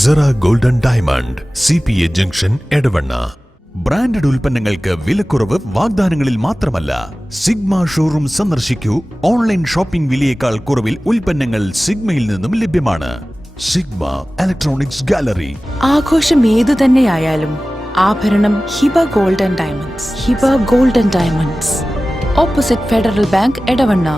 Cera golden diamond CPA junction Edavanna. Branded ഉൽപ്പന്നങ്ങൾക്ക് വിലക്കുറവ് വാഗ്ദാനങ്ങളിൽ മാത്രമല്ല, സിഗ്മ ഷോറൂം സന്ദർശിക്കൂ. ഓൺലൈൻ ഷോപ്പിംഗ് വിലയേക്കാൾ കുറവിൽ ഉൽപ്പന്നങ്ങൾ സിഗ്മയിൽ നിന്നും ലഭ്യമാണ്. Sigma electronics gallery. ആഘോഷം ഏതു തന്നെയായാലും ആഭരണം Hiba golden diamonds. Hiba golden diamonds, opposite Federal Bank, Edavanna.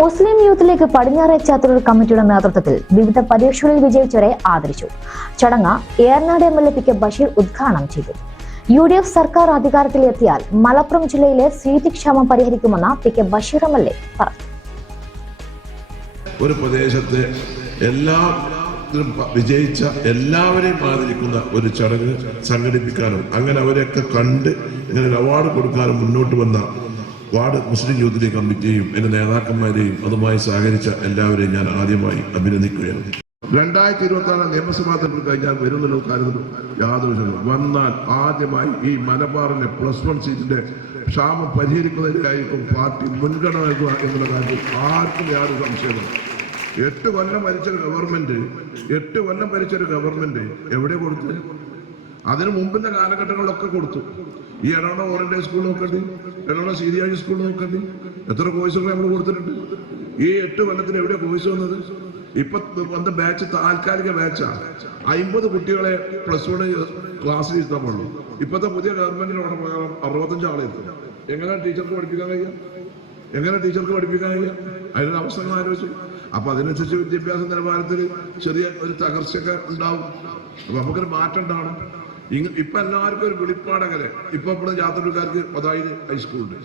Muslim Youth League പടിഞ്ഞാറെ ചാത്തൂർ കമ്മിറ്റിയുടെ നേതൃത്വത്തിൽ വിവിധ പരീക്ഷകളിൽ വിജയിച്ചവരെ ആദരിച്ചു. ചടങ്ങ് ഏറനാട് MLA PK ബഷീർ ഉദ്ഘാടനം ചെയ്തു. UDF സർക്കാർ അധികാരത്തിലെത്തിയാൽ മലപ്പുറം ജില്ലയിലെ സീറ്റ് ക്ഷാമം പരിഹരിക്കുമെന്ന് PK ബഷീർ MLA പറഞ്ഞു. ഒരു പ്രദേശത്തെ വിജയിച്ച എല്ലാവരെയും ആദരിക്കുന്ന ഒരു ചടങ്ങ് സംഘടിപ്പിക്കാനും അങ്ങനെ അവരെയൊക്കെ കണ്ട് ഇങ്ങനെ അവാർഡ് കൊടുക്കാനും മുന്നോട്ട് വന്ന വാർഡ് മുസ്ലിം യൂത്ത് ലീഗ് കമ്മിറ്റിയെയും എന്റെ നേതാക്കന്മാരെയും അതുമായി സഹകരിച്ച എല്ലാവരെയും ഞാൻ ആദ്യമായി അഭിനന്ദിക്കുകയാണ്. 2026 നിയമസഭാ തെരഞ്ഞെടുപ്പ് കഴിഞ്ഞാൽ വരുന്നുള്ള കാര്യത്തിൽ യാതൊരു വന്നാൽ ആദ്യമായി ഈ മലബാറിലെ +1 സീറ്റിന്റെ ക്ഷാമം പരിഹരിക്കുന്നതിനായിരിക്കും പാർട്ടി മുൻഗണന നൽകുക എന്നുള്ള കാര്യത്തിൽ ആർക്കും യാതൊരു സംശയമില്ല. 8 കൊല്ലം ഭരിച്ചൊരു ഗവൺമെന്റ് എവിടെ കൊടുത്തു? അതിന് മുമ്പിന്റെ കാലഘട്ടങ്ങളിലൊക്കെ കൊടുത്തു. ഈ എറണാകുളം ഓറിയന്റൽ സ്കൂൾ നോക്കണ്ടി, എറണാകുളം CDI സ്കൂൾ നോക്കണ്ടി, എത്ര കോഴ്സുകൾ നമ്മൾ കൊടുത്തിട്ടുണ്ട്. ഈ 8 കൊല്ലത്തിന് എവിടെ കോഴ്സ് വന്നത്? ഇപ്പൊ വന്ന ബാച്ച് താൽക്കാലിക ബാച്ചാണ്. 50 കുട്ടികളെ +1 ക്ലാസ്സിൽ ഇരുത്താൻ പാടുള്ളൂ. ഇപ്പോഴത്തെ പുതിയ ഗവൺമെന്റിനോട് പ്രകാരം 65 ആളെ എത്തും. എങ്ങനെ ടീച്ചർക്ക് പഠിപ്പിക്കാൻ കഴിയുക? അതിനൊരു അവസരങ്ങൾ ആലോചിച്ചു. അപ്പൊ അതിനനുസരിച്ച് വിദ്യാഭ്യാസ നിലവാരത്തിൽ ചെറിയ ഒരു തകർച്ചയൊക്കെ ഉണ്ടാവും. അപ്പൊ നമുക്കൊരു മാറ്റം ഉണ്ടാവണം. ഇപ്പൊ എല്ലാവർക്കും ഒരു വെളിപ്പാടകലെ. ഇപ്പൊ ഇവിടെ ജാത്തൂർക്കാർക്ക് അതായത് ഹൈസ്കൂളുണ്ട്,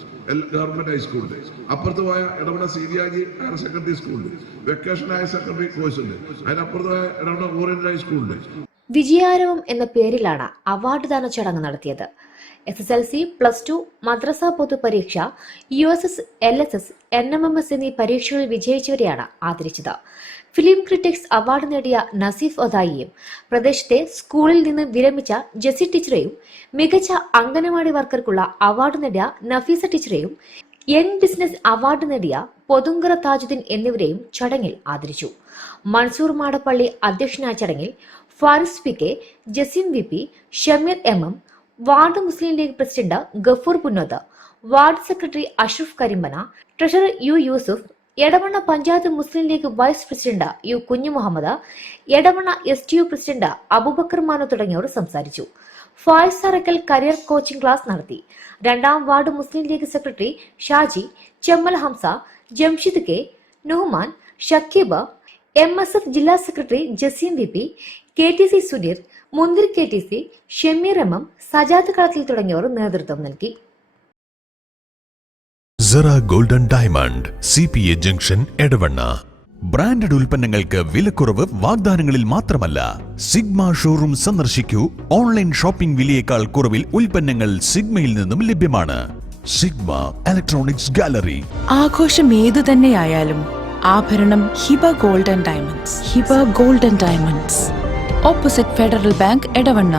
ഗവൺമെന്റ് ഹൈസ്കൂളുണ്ട്. അപ്പുറത്ത് പോയ ഇടപെട CDI ഹയർ സെക്കൻഡറി സ്കൂളുണ്ട്, വെക്കേഷൻ ഹയർ സെക്കൻഡറി കോഴ്സ് ഉണ്ട്. അതിനപ്പുറത്ത് പോയ ഇടപെട ഓറിയന്റൽ ഹൈസ്കൂളുണ്ട്. വിജയാരവം എന്ന പേരിലാണ് അവാർഡ് ദാന ചടങ്ങ് നടത്തിയത്. SSLC, +2, മദ്രസ പൊതുപരീക്ഷ, USS, LSS, NMMS എന്നീ പരീക്ഷകളിൽ വിജയിച്ചവരെയാണ് ആദരിച്ചത്. ഫിലിം ക്രിറ്റിക്സ് അവാർഡ് നേടിയ നസീഫ് ഒതായിയും പ്രദേശത്തെ സ്കൂളിൽ നിന്ന് വിരമിച്ച ജെസി ടീച്ചറെയും മികച്ച അംഗനവാടി വർക്കർക്കുള്ള അവാർഡ് നേടിയ നഫീസ ടീച്ചറെയും യങ് ബിസിനസ് അവാർഡ് നേടിയ പൊതുങ്കര താജുദ്ദീൻ എന്നിവരെയും ചടങ്ങിൽ ആദരിച്ചു. മൻസൂർ മാടപ്പള്ളി അധ്യക്ഷനായ ചടങ്ങിൽ Faris PK, Jaseem VP, Shameer MM, ward Muslim League president Gafoor Punnoth, ward secretary Ashraf Karimpana, treasurer U Yusuf, Edavanna panchayat Muslim League vice president U Kunju Muhammad, Edavanna STU president Abubacker Manu തുടങ്ങിയവർ സംസാരിച്ചു. Faiz Arakkal career coaching class നടത്തി. 2ാം ward Muslim League secretary Shaji, Chemmal Hamsa, Jamshid K, Nuhman, Shakeeb, MSF ജില്ലാ secretary Jaseem VP, KTC Suneer, Munthir KTC, Shameer MM, Sajad കളത്തിൽ തുടങ്ങിയവർ നേതൃത്വം നൽകി. Sera golden diamond CPA junction Edavanna. Branded ഉൽപ്പന്നങ്ങൾക്ക് വിലക്കുറവ് വാഗ്ദാനങ്ങളിൽ മാത്രമല്ല, സിഗ്മ ഷോറൂം സന്ദർശിക്കൂ. ഓൺലൈൻ ഷോപ്പിംഗ് വിലയേക്കാൾ കുറവിൽ ഉൽപ്പന്നങ്ങൾ സിഗ്മയിൽ നിന്നും ലഭ്യമാണ്. Sigma electronics gallery. ആഘോഷം ഏതു തന്നെയായാലും ആഭരണം Hiba golden diamonds. Hiba golden diamonds, opposite Federal Bank, Edavanna.